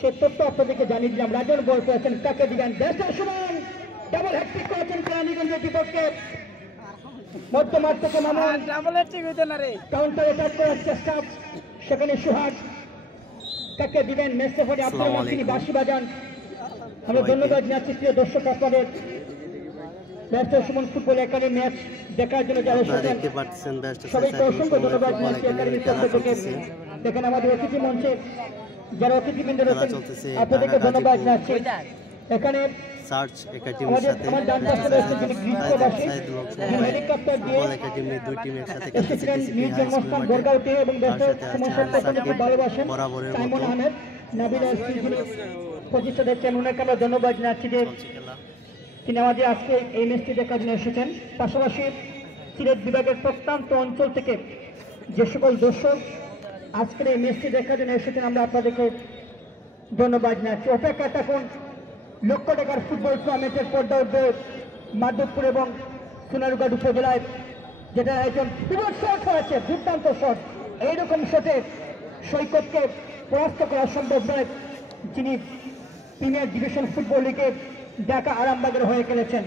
সে তথ্য আপনাদেরকে জানিয়ে দিলাম। রাজন বল করেছেন, কাকে দিবেন? ব্যাটসম্যান সুমন ডাবল হ্যাট্রিক করেছেন কেরানীগঞ্জের বিপক্ষে। মধ্যমাঠ থেকে মামুন ডাবল হ্যাট্রিক হইতো না রে, কাউন্টার অ্যাটাক করার চেষ্টা, সেখানে সুহাগ। কাকে দিবেন? মেসেফরে আব্দুল রহমান, তিনি বাঁশি বাজান। আমরা ধন্যবাদ জানাচ্ছি প্রিয় দর্শক আপনাদের batsman Suman football academy match দেখার জন্য যারা এসেছেন সবাইকে অসংখ্য ধন্যবাদ জানাচ্ছি একাডেমির পক্ষ থেকে। দেখেন আমাদের অতিথি মঞ্চে যারা অতিথিবৃন্দ রয়েছেন আপনাদেরকে ধন্যবাদ জানাচ্ছি। এখানে সার্চ একাডেমির সাথে হেলিকপ্টার দিয়ে একাডেমির দুই টিমের সাথে এসেছিলেন নিজ জন্মস্থান বরগাঁওতে এবং দেশের সমস্ত ভালোবাসেন সাইমন আহমেদ নাবিল যিনি প্রতিষ্ঠা দিচ্ছেন, ওনাকে আমরা ধন্যবাদ জানাচ্ছি যে তিনি আমাদের আজকে এই ম্যাচটি দেখার জন্য এসেছেন। পাশাপাশি সিলেট বিভাগের প্রত্যন্ত অঞ্চল থেকে যে সকল দর্শক আজকের এই ম্যাচটি দেখার জন্য এসেছেন আমরা আপনাদেরকে ধন্যবাদ জানাচ্ছি। অপেক্ষা থাকুন লক্ষ টাকার ফুটবল টুর্নামেন্টের পর্দা উঠবে মাধবপুর এবং সোনারগাঁও উপজেলায়, যেটা একজন বিরাট শট হয়েছে, দুর্দান্ত শট। এইরকম শটে সৈকতকে পরাস্ত করা সম্ভব নয়, যিনি প্রিমিয়ার ডিভিশন ফুটবল লিগে ঢাকা আরামবাগের হয়ে খেলেছেন।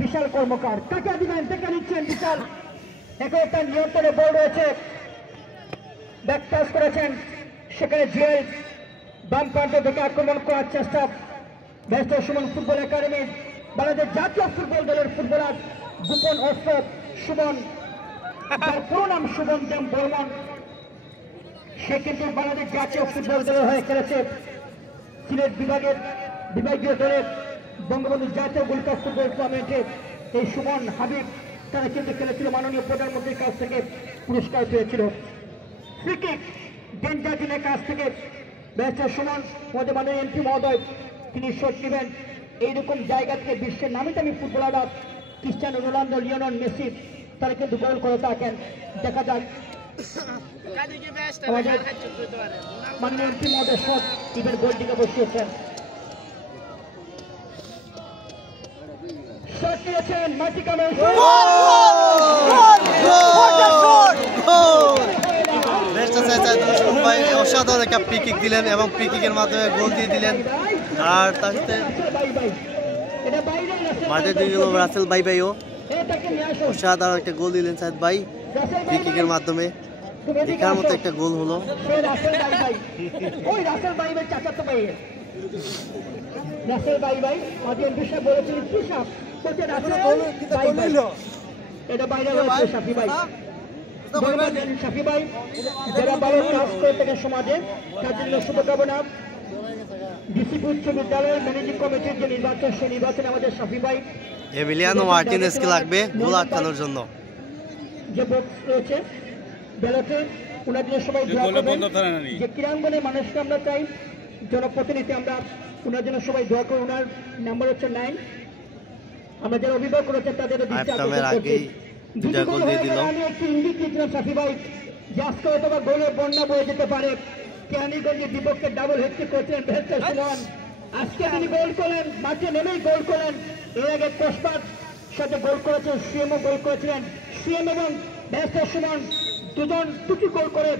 বিশাল কর্মকার কাকে দিবেন? থেকে নিচ্ছেন বিশাল, একটা নিয়ন্ত্রণে বল রয়েছে, ব্যাক পাস করেছেন, সেখানে জুয়েল বাম প্রান্ত থেকে আক্রমণ করার চেষ্টা। Batsman Suman football academy Bangladesh জাতীয় ফুটবল দলের ফুটবলার গোপন অস্ত্র সুমন, যার পুরো নাম সুমন দেব বর্মন। সে কিন্তু বাংলাদেশ জাতীয় ফুটবল দলের হয়ে খেলেছে। সিলেট বিভাগীয় দলের বঙ্গবন্ধু জাতীয় গোল্ড কাপ ফুটবল টুর্নামেন্টে এই সুমন হাবিব তারা কিন্তু খেলেছিল, মাননীয় প্রধানমন্ত্রীর কাছ থেকে পুরস্কার পেয়েছিল। ফ্রি কিক ডেঞ্জাজিনের কাছ থেকে ব্যাটসম্যান সুমন মধ্যে মাননীয় এমপি মহোদয় তিনি শট নেবেন। এইরকম জায়গা থেকে বিশ্বের নামি দামি ফুটবলাররা ক্রিস্টিয়ানো রোনাল্ডো, লিওনেল মেসি তারা কিন্তু গোল করে থাকেন। দেখা যাক আমাদের মাননীয় এমপি মহোদয় শট টিমের গোলটিকে বসিয়েছেন, শট নিয়েছেন মাটি কামে। অসাধারণ একটা ফ্রি কিক দিলেন এবং ফ্রি কিকের মাধ্যমে গোল দিয়ে দিলেন। আর তার সাথে মাঠে দিয়ে গেল রাসেল ভাইও অসাধারণ একটা গোল দিলেন সাহেদ ভাই ফ্রি কিকের মাধ্যমে। দেখার মতো একটা গোল হলো। শাফি ভাই যারা ভালো কাজ করে থাকেন সমাজে, তার জন্য শুভকামনা। ডিসিপি উচ্চ বিদ্যালয়ের ম্যানেজিং কমিটির যে নির্বাচন, সেই নির্বাচনে আমাদের শাফি ভাই এমিলিয়ানো মার্টিনেজকে লাগবে গোল আটকানোর জন্য। যে বক্স রয়েছে ব্যালটে ওনার জন্য সবাই দোয়া করবেন। যে ক্রীড়াঙ্গনের মানুষকে আমরা চাই, জনপ্রতিনিধি আমরা ওনার জন্য সবাই দোয়া করি। ওনার নাম্বার হচ্ছে 9। আমরা যারা অভিভাবক করেছেন তাদের আমি একটি ইঙ্গিত দিয়েছিলাম শাফি ভাই যে আজকে হয়তো গোলের বন্যা বয়ে যেতে পারে। কেরানীগঞ্জের বিপক্ষে ডাবল হ্যাট্রিক করেছিলেন ব্যাটসম্যান সুমন, আজকে তিনি গোল করলেন, মাঠে নেমেই গোল করলেন। এর আগে কোসপাত সাথে গোল করেছেন, সিএমও গোল করেছিলেন। সিএম এবং ব্যাটসম্যান সুমন দুজন দুটি গোল করে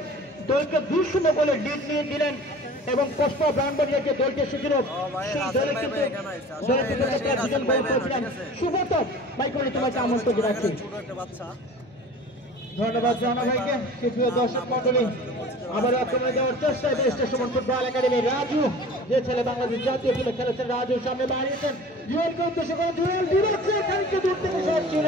দলকে 2-0 গোলে লিড নিয়ে দিলেন এবং কোসপা ব্রাহ্মণবাড়িয়া যে দলটি এসেছিল সেই দলে কিন্তু দুজন গোল করেছিলেন। শুভত মাইক্রোনি তোমাকে আমন্ত্রণ জানাচ্ছি। ধন্যবাদ জানা ভাইকে। প্রিয় দর্শক মন্ডলী, আবার আক্রমণে দেওয়ার চেষ্টায় batsman Suman football academy Raju, যে ছেলে বাংলাদেশ জাতীয় টিমে খেলেছেন, রাজু সামনে বাড়িয়েছেন জুয়েলকে উদ্দেশ্য করে। জুয়েল বিরক্তি খানিকটা দূর থেকে শট ছিল।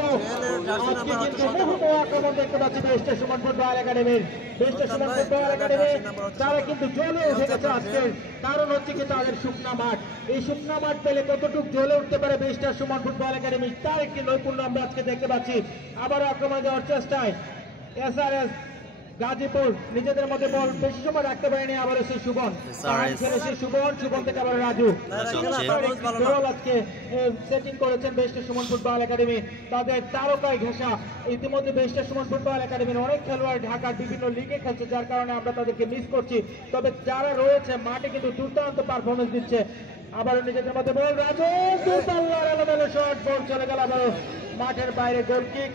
আজকে কিন্তু বহু আক্রমণ দেখতে পাচ্ছি ব্যাটসম্যান সুমন ফুটবল একাডেমির। ব্যাটসম্যান সুমন ফুটবল একাডেমি তারা কিন্তু জ্বলে উঠে গেছে আজকের কারণ হচ্ছে কি তাদের শুকনা মাঠ। এই শুকনা মাঠ পেলে কতটুকু জ্বলে উঠতে পারে ব্যাটসম্যান সুমন ফুটবল একাডেমি, তার একটি নৈপুণ্য আমরা আজকে দেখতে পাচ্ছি। আবারও আক্রমণ দেওয়ার চেষ্টায় এসআরএস গাজীপুর নিজেদের মধ্যে বল বেশি সময় রাখতে পারেনি। আবার সেই সুবন সুবন থেকে আবার রাজু আজকে সেটিং করেছেন ব্যাটসম্যান সুমন ফুটবল একাডেমি। তাদের তারকায় ঘেঁষা ইতিমধ্যে ব্যাটসম্যান সুমন ফুটবল একাডেমির অনেক খেলোয়াড় ঢাকার বিভিন্ন লিগে খেলছে, যার কারণে আমরা তাদেরকে মিস করছি। তবে যারা রয়েছে মাঠে কিন্তু দুর্দান্ত পারফরমেন্স দিচ্ছে। আবারও নিজেদের মধ্যে বল রাজু শট, বল চলে গেল আবারও মাঠের বাইরে। গোল কিক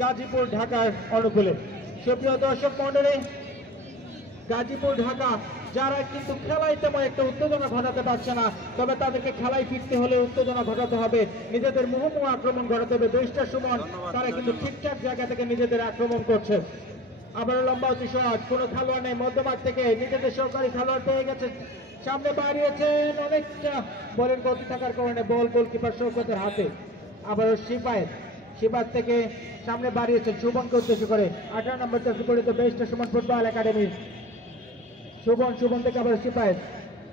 গাজীপুর ঢাকার অনুকূলে। সুপ্রিয় দর্শক মন্ডলী, গাজীপুর, ঢাকা যারা কিন্তু খেলায় তেমন একটা উত্তেজনা ঘটাতে পারছে না, তবে তাদেরকে খেলায় ফিরতে হলে উত্তেজনা ঘটাতে হবে, নিজেদের মুহুর্মুহু আক্রমণ ঘটাতে হবে। বেশটা সুমন তারা কিন্তু ঠিকঠাক জায়গা থেকে নিজেদের আক্রমণ করছে। আবারও লম্বা অতিশয় কোনো খেলোয়াড় নেই, মধ্যমাঠ থেকে নিজেদের সরকারি খেলোয়াড় পেয়ে গেছে, সামনে বাড়িয়েছেন অনেকটা, বলের গতি থাকার কারণে বল গোলকিপার শৌকতের হাতে। আবারও শিবাত থেকে সামনে বাড়িয়েছেন সুবনকে উদ্দেশ্য করে, 18 নম্বর জার্সি পরিহিত বেশটা সুমন ফুটবল একাডেমি। সুবন থেকে আবার শিপায়েত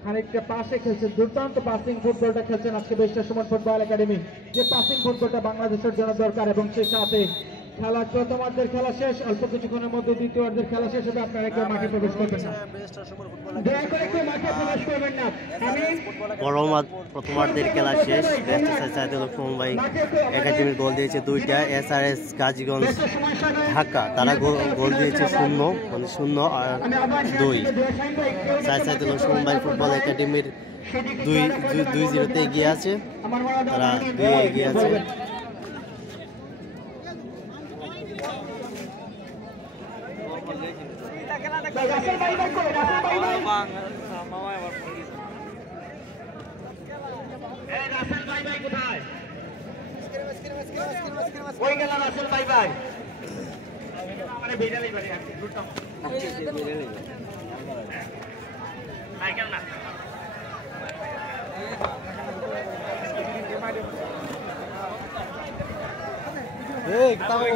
খানিকটা পাশে খেলছেন, দুর্দান্ত পাসিং ফুটবলটা খেলছেন আজকে বেশটা সুমন ফুটবল একাডেমি, যে পাসিং ফুটবলটা বাংলাদেশের জন্য দরকার। এবং সেই সাথে খেলা প্রথমার্ধের খেলা শেষ, অল্প কিছুক্ষণের মধ্যে দ্বিতীয়ার্ধের খেলা শেষ হবে। আপনারা কেউ মাঠে প্রবেশ করবেন না, দয়া করে কেউ মাঠে প্রবেশ করবেন না। আমি প্রথমার্ধের খেলা শেষ। সাইদুল হক সুমন ভাই একাডেমির গোল দিয়েছে 2টা, SRS গাজীগঞ্জ ঢাকা তারা গোল দিয়েছে 0, মানে 0 আর 2। সাইদুল হক সুমন ভাই ফুটবল একাডেমির 2-0 এগিয়ে আছে, তারা 2 এগিয়ে আছে। Hey, kita mau